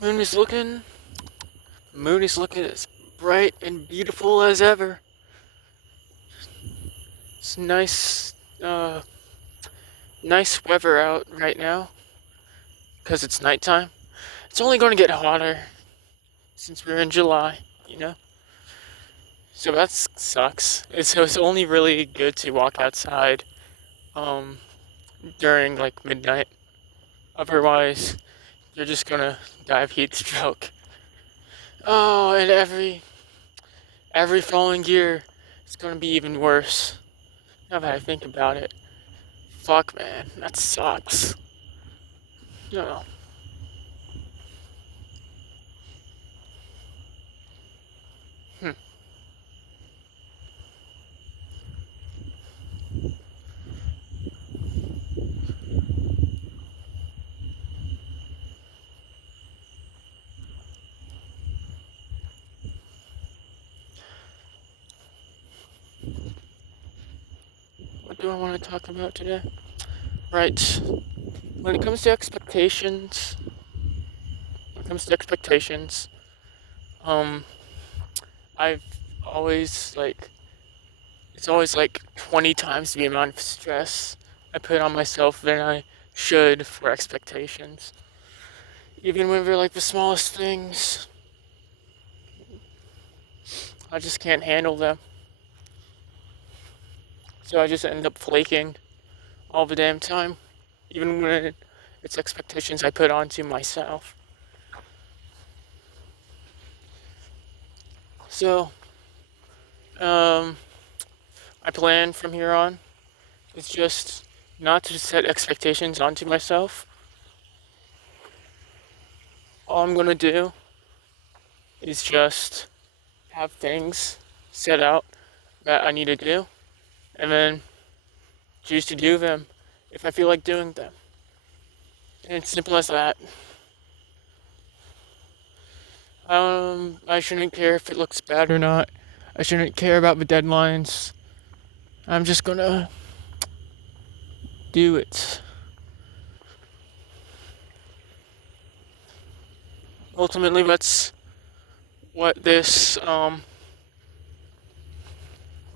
Moon is looking. Moon is looking as bright and beautiful as ever. It's uh, nice weather out right now because it's nighttime. It's only going to get hotter since we're in July, you know. So that sucks. It's only really good to walk outside um, during like midnight. Otherwise, you're just gonna die of heat stroke. Oh, and every following year, it's gonna be even worse. Now that I think about it. Fuck, man, that sucks. No. Hmm. What do I want to talk about today? Right. When it comes to expectations, when it comes to expectations, um, I've always like it's always like 20 times the amount of stress I put on myself than I should for expectations. Even when they're like the smallest things, I just can't handle them. So I just end up flaking all the damn time, even when it's expectations I put onto myself. So, um, my plan from here on is just not to set expectations onto myself. All I'm gonna do is just have things set out that I need to do, and then choose to do them if I feel like doing them. And it's simple as that. I shouldn't care if it looks bad or not. I shouldn't care about the deadlines. I'm just gonna do it. Ultimately, that's what this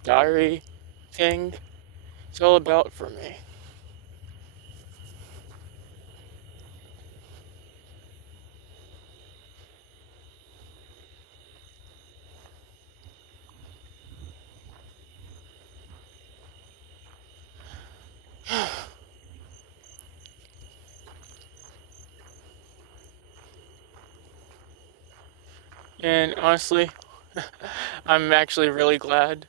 diary thing is all about for me. And honestly, I'm actually really glad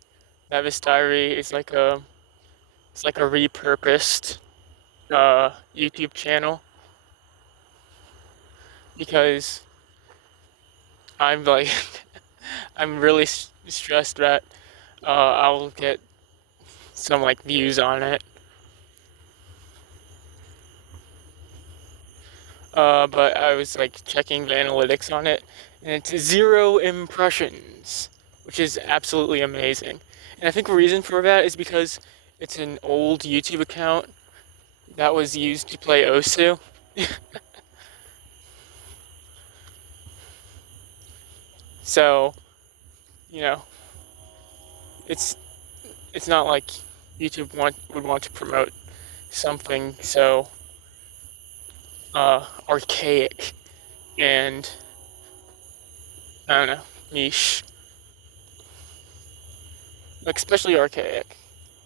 that this diary is like a repurposed YouTube channel because I'm like I'm really stressed that I'll get some like views on it. But I was like checking the analytics on it, and it's 0 impressions, which is absolutely amazing. And I think the reason for that is because it's an old YouTube account that was used to play Osu. So, you know, it's it's not like would want to promote something so archaic and I don't know, niche, like especially archaic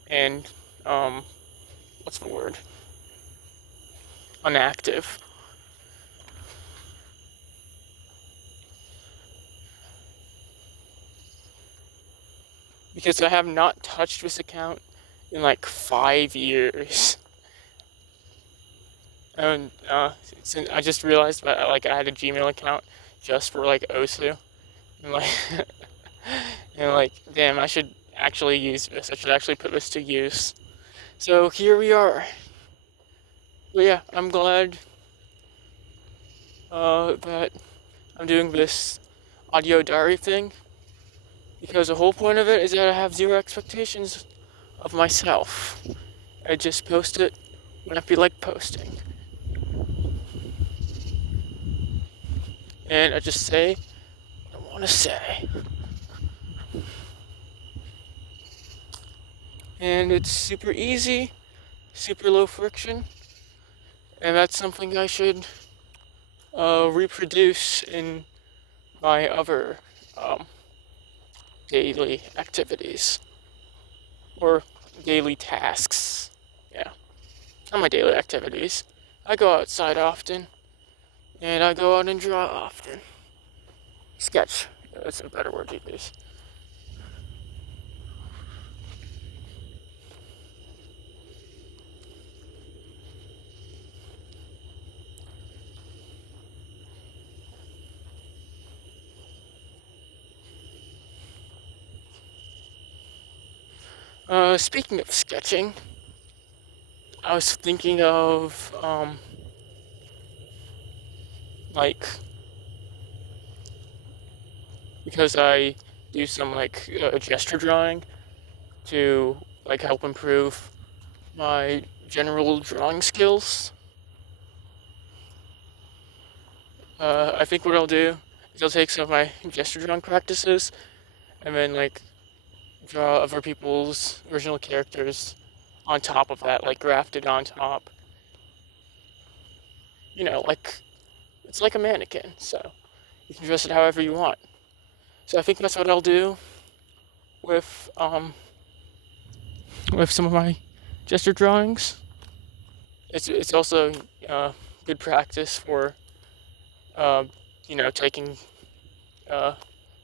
and um what's the word? Unactive. Because I have not touched this account in like 5 years. And since I just realized that like I had a Gmail account just for like Osu, and like and like damn, I should actually use this. I should actually put this to use. So here we are. But yeah, I'm glad that I'm doing this audio diary thing because the whole point of it is that I have zero expectations of myself. I just post it when I feel like posting. and I just say what I want to say. And it's super easy, super low friction, and that's something I should reproduce in my other um, daily activities or daily tasks. Yeah, not my daily activities. I go outside often, and I go out and draw often. Sketch. That's a better word to use. Speaking of sketching, I was thinking of like because I do some like gesture drawing to like help improve my general drawing skills. I think what I'll do is I'll take some of my gesture drawing practices and then like draw other people's original characters on top of that, like grafted on top. You know, like it's like a mannequin, so you can dress it however you want. So I think that's what I'll do with some of my gesture drawings. It's also good practice for uh, taking uh,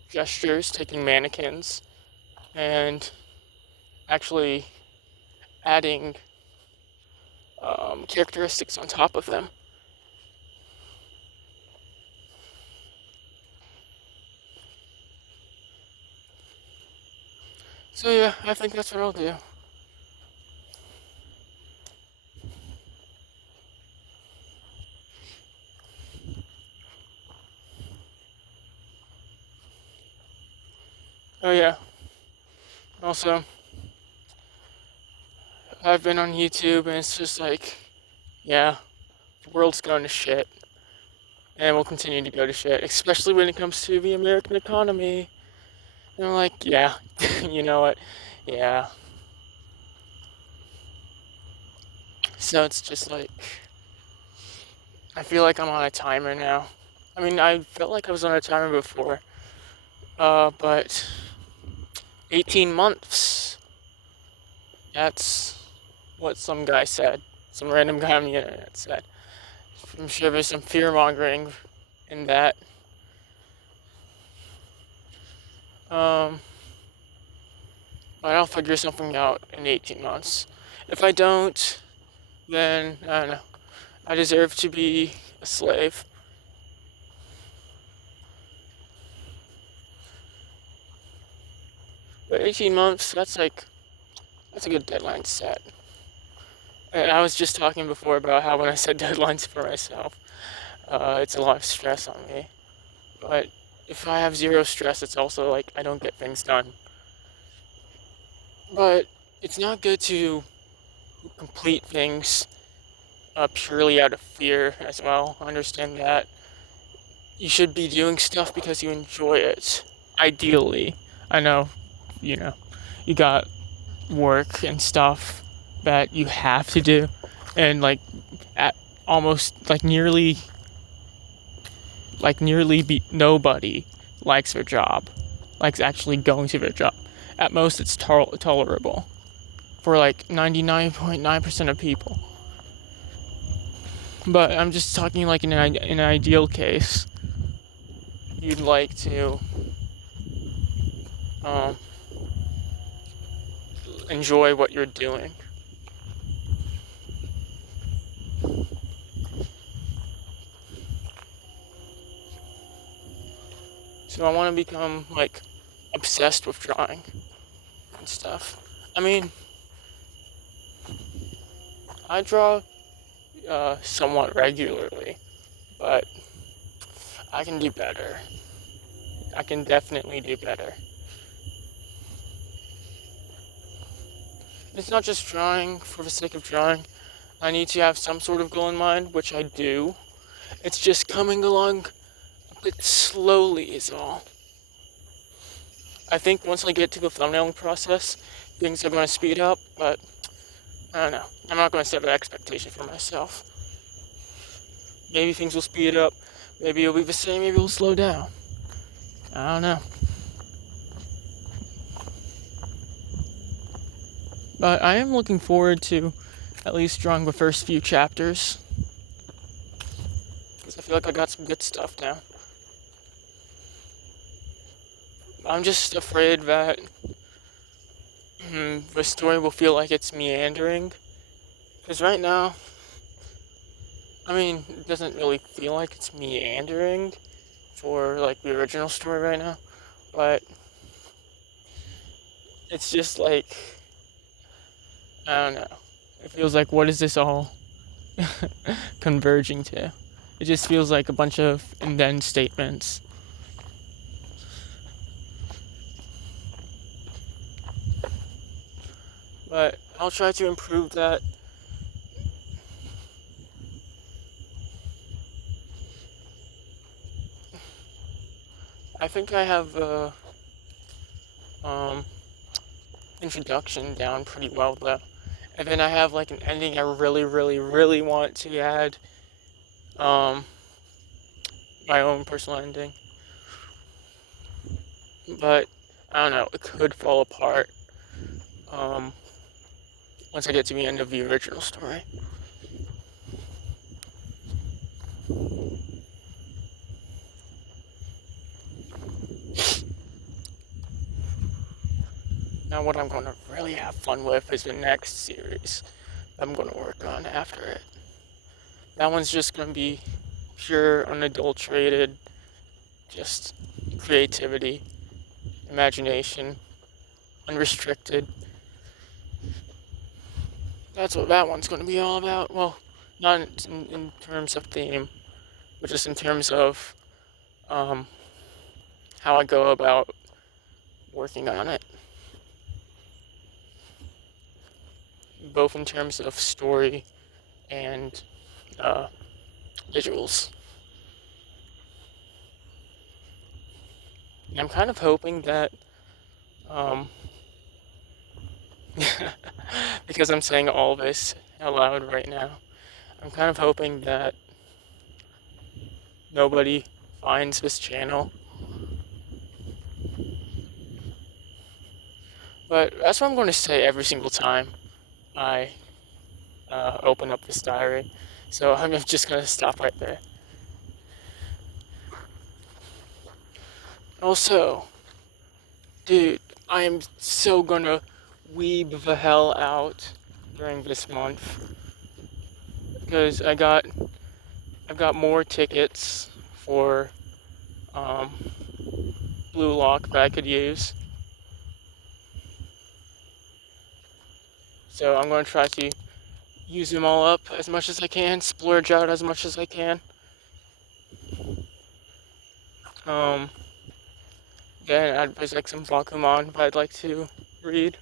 gestures, taking mannequins, and actually adding characteristics on top of them. So yeah, I think that's what I'll do. Oh yeah. Also, I've been on YouTube and it's just like, yeah, the world's going to shit. And will continue to go to shit, especially when it comes to the American economy. And I'm like, yeah, you know what? Yeah. So it's just like, I feel like I'm on a timer now. I mean, I felt like I was on a timer before, but 18 months. That's what some guy said. Some random guy on the internet said. I'm sure there's some fear mongering in that. Um, but I'll figure something out in 18 months. If I don't, then I don't know. I deserve to be a slave. But 18 months, that's a good deadline to set. And I was just talking before about how when I set deadlines for myself, it's a lot of stress on me. But if I have zero stress, it's also like I don't get things done. But it's not good to complete things purely out of fear as well. Understand that you should be doing stuff because you enjoy it. Ideally, I know, you know, you got work and stuff that you have to do, and like at almost like nearly nobody likes their job, likes actually going to their job. At most, it's tolerable for like 99.9% of people. But I'm just talking like in an ideal case, you'd like to um, enjoy what you're doing. So I want to become like obsessed with drawing and stuff. I mean, I draw somewhat regularly, but I can do better. I can definitely do better. It's not just drawing for the sake of drawing. I need to have some sort of goal in mind, which I do. It's just coming along It slowly is all. I think once I get to the thumbnailing process, things are going to speed up, but I don't know. I'm not going to set an expectation for myself. Maybe things will speed up. Maybe it'll be the same. Maybe it'll slow down. I don't know. But I am looking forward to at least drawing the first few chapters. Because I feel like I got some good stuff now. I'm just afraid that the story will feel like it's meandering. Because right now, I mean, it doesn't really feel like it's meandering for like the original story right now. But it's just like, I don't know. It feels like, what is this all converging to? It just feels like a bunch of and then statements. But I'll try to improve that. I think I have a introduction down pretty well though. And then I have like an ending I really, really, really want to add. My own personal ending. But I don't know, it could fall apart once I get to the end of the original story. Now what I'm going to really have fun with is the next series I'm going to work on after it. That one's just going to be pure, unadulterated, just creativity, imagination, unrestricted. That's what that one's going to be all about. Well, not in terms of theme, but just in terms of how I go about working on it. Both in terms of story and visuals. And I'm kind of hoping that, because I'm saying all this out loud right now, I'm kind of hoping that nobody finds this channel. But that's what I'm going to say every single time I open up this diary. So I'm just going to stop right there. Also, dude, I am so gonna weeb the hell out during this month because I've got more tickets for Blue Lock that I could use. So I'm gonna try to use them all up as much as I can, splurge out as much as I can. Then there's like some Bakuman that I'd like to read.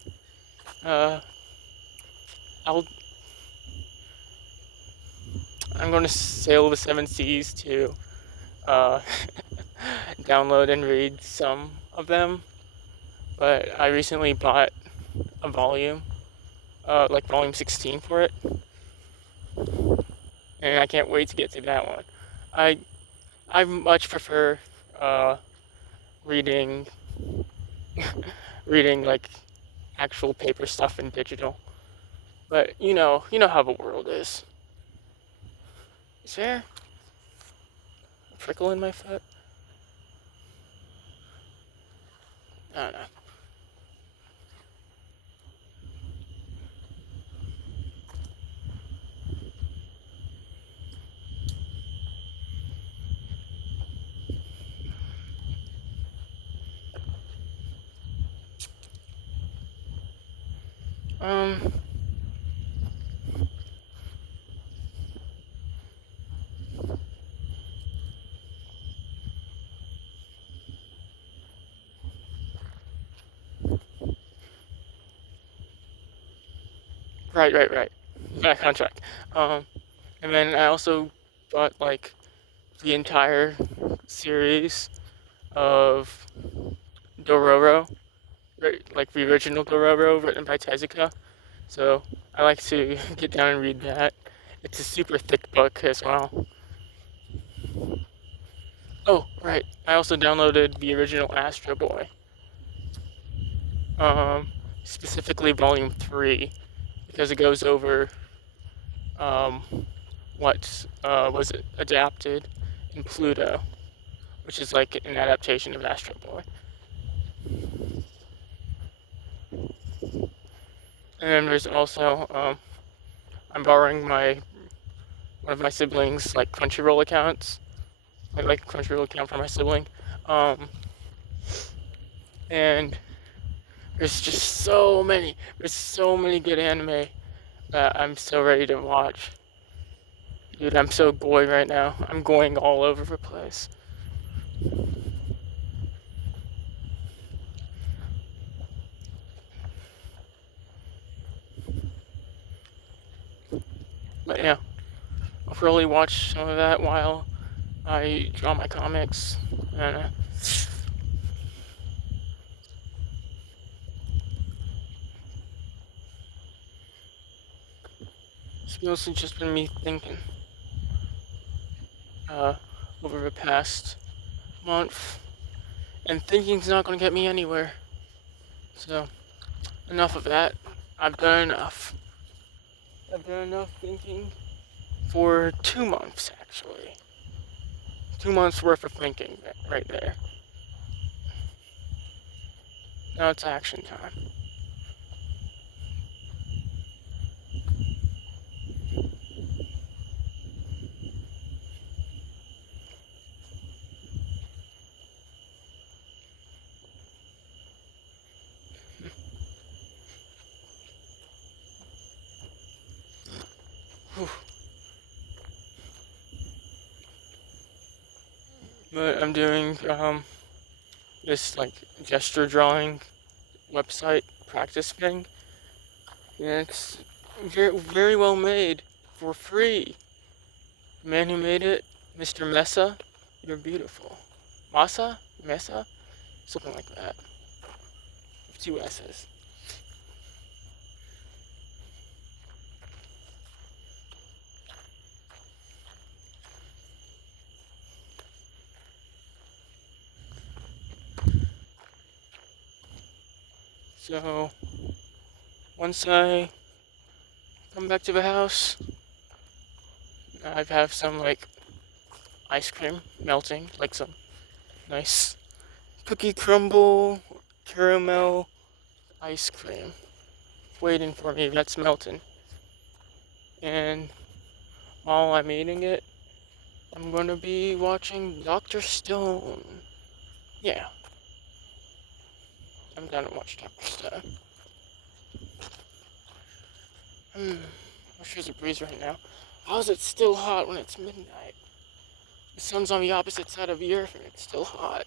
I'm going to sail the seven seas to download and read some of them. But I recently bought a volume, like volume 16 for it, and I can't wait to get to that one. I much prefer reading reading like actual paper stuff in digital. But you know how the world is. Is there a prickle in my foot? I don't know. Right. Back on track. And then I also bought like the entire series of Dororo, right, like the original Dororo written by Tezuka. So I like to get down and read that. It's a super thick book as well. Oh, right. I also downloaded the original Astro Boy, um, specifically Volume 3, because it goes over um, what was adapted in Pluto, which is like an adaptation of Astro Boy. And then there's also I'm borrowing one of my siblings like Crunchyroll accounts, like a Crunchyroll account for my sibling, um, and there's just so many good anime that I'm so ready to watch. Dude, I'm so bored right now. I'm going all over the place. But yeah, I'll probably watch some of that while I draw my comics. And it's mostly just been me thinking uh, over the past month. And thinking's not going to get me anywhere. So, enough of that. I've done enough. I've done enough thinking for 2 months, actually. 2 months worth of thinking right there. Now it's action time. Whew. But I'm doing this like gesture drawing website practice thing. And it's very well made for free. The man who made it, Mr. Mesa, you're beautiful. Masa? Mesa? Something like that. With two S's. So, once I come back to the house, I have some like ice cream melting, like some nice cookie crumble, caramel ice cream waiting for me that's melting. And while I'm eating it, I'm gonna be watching Dr. Stone. Yeah, I'm down to watch Dr. Stone. Wish there's a breeze right now. How is it still hot when it's midnight? The sun's on the opposite side of the earth and it's still hot.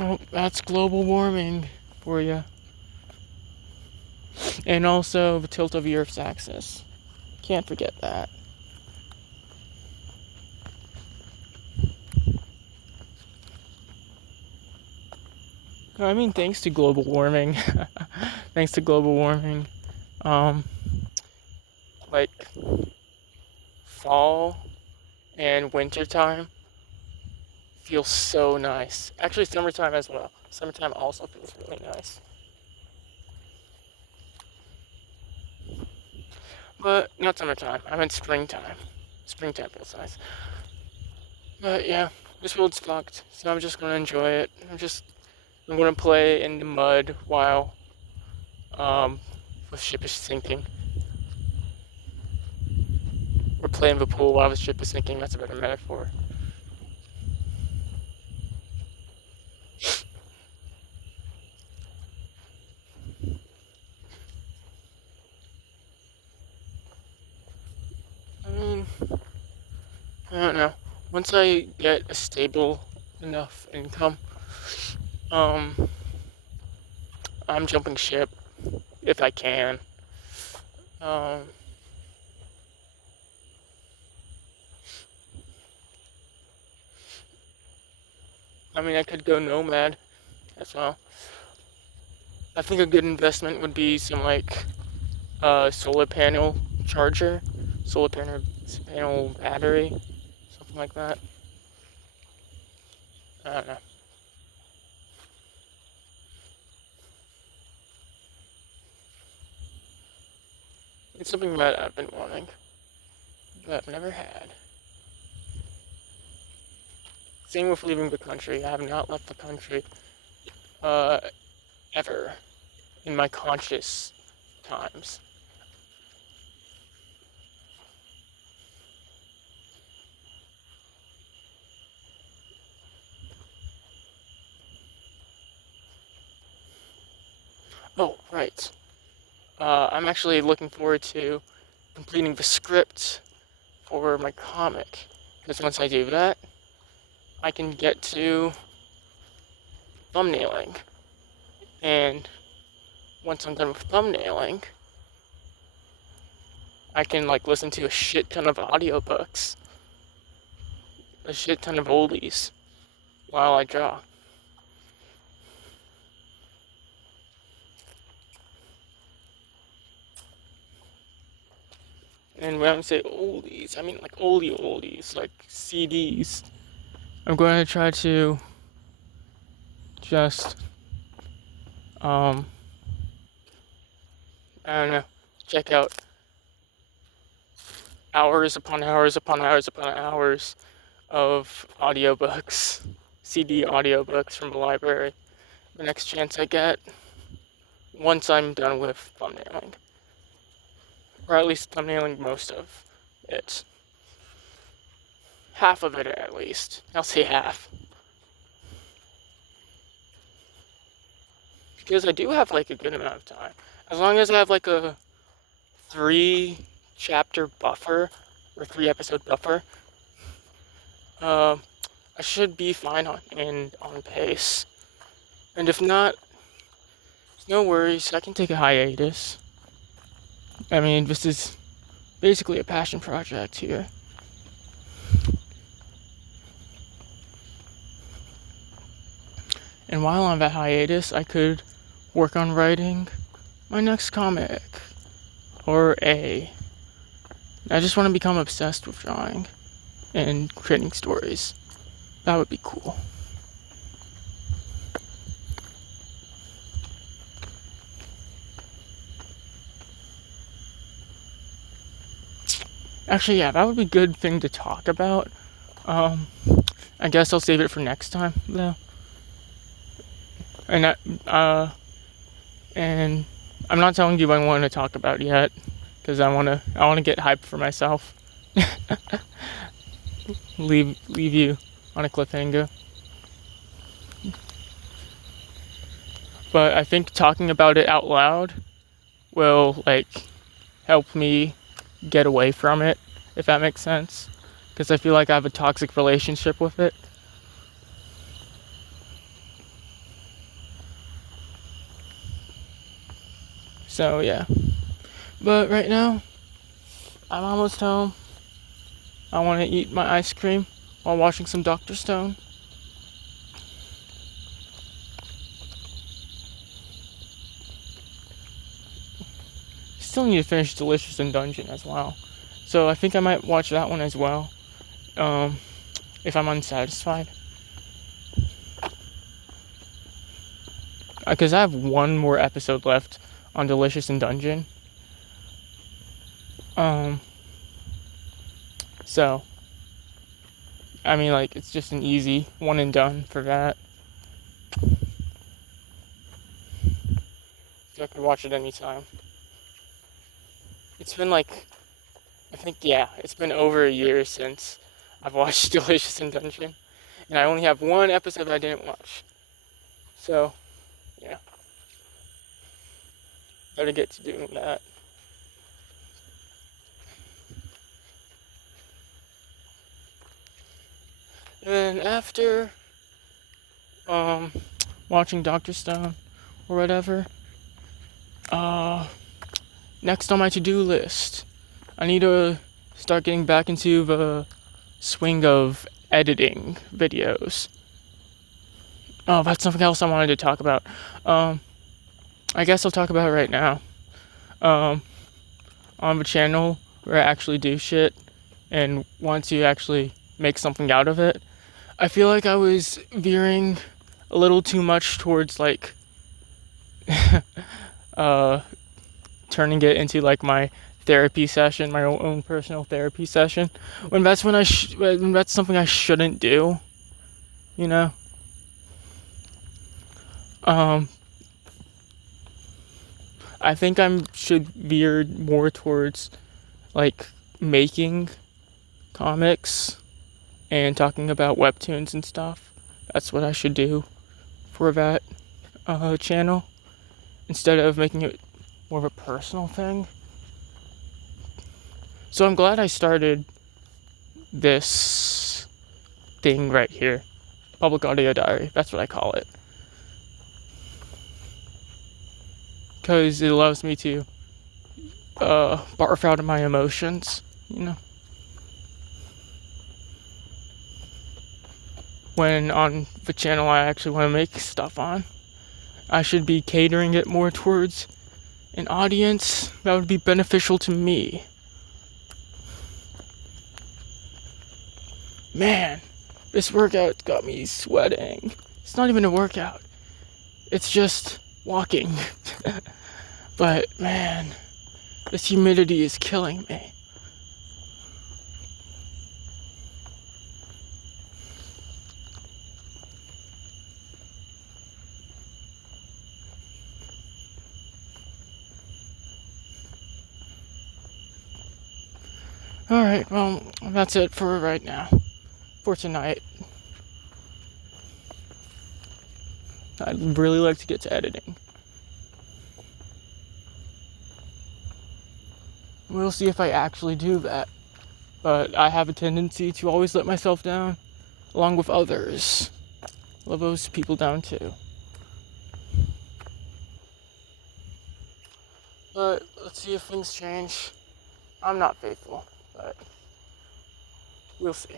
Oh, that's global warming for you. And also the tilt of the Earth's axis. Can't forget that. I mean, thanks to global warming, thanks to global warming, um, like fall and winter time feels so nice. Actually, summertime as well. Summertime also feels really nice. But not summertime. I meant springtime. Springtime feels nice. But yeah, this world's fucked. So I'm just gonna enjoy it. I'm gonna play in the mud while the ship is sinking. Or play in the pool while the ship is sinking. That's a better metaphor. I mean, I don't know. Once I get a stable enough income, um, I'm jumping ship if I can. Um, I mean, I could go nomad as well. I think a good investment would be some like solar panel charger, solar panel battery, something like that. I don't know. It's something that I've been wanting, but I've never had. Same with leaving the country. I have not left the country uh, ever in my conscious times. Oh, right. I'm actually looking forward to completing the script for my comic. Because once I do that, I can get to thumbnailing. And once I'm done with thumbnailing, I can like listen to a shit ton of audiobooks, a shit ton of oldies while I draw. And when I say oldies, I mean like oldie oldies, like CDs. I'm going to try to just, um, I don't know, check out hours upon hours upon hours upon hours of audiobooks, CD audiobooks from the library. The next chance I get, once I'm done with thumbnailing, or at least thumbnailing most of it. Half of it at least. I'll say half. Because I do have like a good amount of time. As long as I have like a 3 chapter buffer or 3 episode buffer, uh, I should be fine on pace. And if not, no worries. I can take a hiatus. I mean, this is basically a passion project here. And while on that hiatus, I could work on writing my next comic. Or A. I just want to become obsessed with drawing and creating stories. That would be cool. Actually, yeah, that would be a good thing to talk about. I guess I'll save it for next time, though. And and I'm not telling you what I want to talk about yet, because I wanna get hyped for myself. leave you on a cliffhanger. But I think talking about it out loud will like help me get away from it, if that makes sense. Because I feel like I have a toxic relationship with it. So yeah. But right now, I'm almost home. I want to eat my ice cream while watching some Dr. Stone. Still need to finish Delicious in Dungeon as well. So I think I might watch that one as well. If I'm unsatisfied. Because I have one more episode left on Delicious in Dungeon. So, I mean, like, it's just an easy one and done for that. So I could watch it anytime. It's been like, I think, yeah, it's been over a year since I've watched Delicious in Dungeon. And I only have one episode I didn't watch. So, yeah. Better get to doing that. And then after watching Dr. Stone or whatever, next on my to-do list, I need to start getting back into the swing of editing videos. Oh, that's something else I wanted to talk about. Um, I guess I'll talk about it right now. Um, on the channel where I actually do shit, and once you actually make something out of it, I feel like I was veering a little too much towards like uh turning it into like my therapy session, my own personal therapy session. When that's something I shouldn't do, you know. Um, I think I should veer more towards like making comics and talking about webtoons and stuff. That's what I should do for that channel instead of making it more of a personal thing. So I'm glad I started this thing right here, public audio diary. That's what I call it, because it allows me to barf out of my emotions. You know, when on the channel I actually want to make stuff on, I should be catering it more towards an audience that would be beneficial to me. Man, this workout got me sweating. It's not even a workout. It's just walking. But man, this humidity is killing me. Alright, well, that's it for right now. For tonight. I'd really like to get to editing. We'll see if I actually do that. But I have a tendency to always let myself down, along with others. Let those people down too. But let's see if things change. I'm not faithful, but we'll see.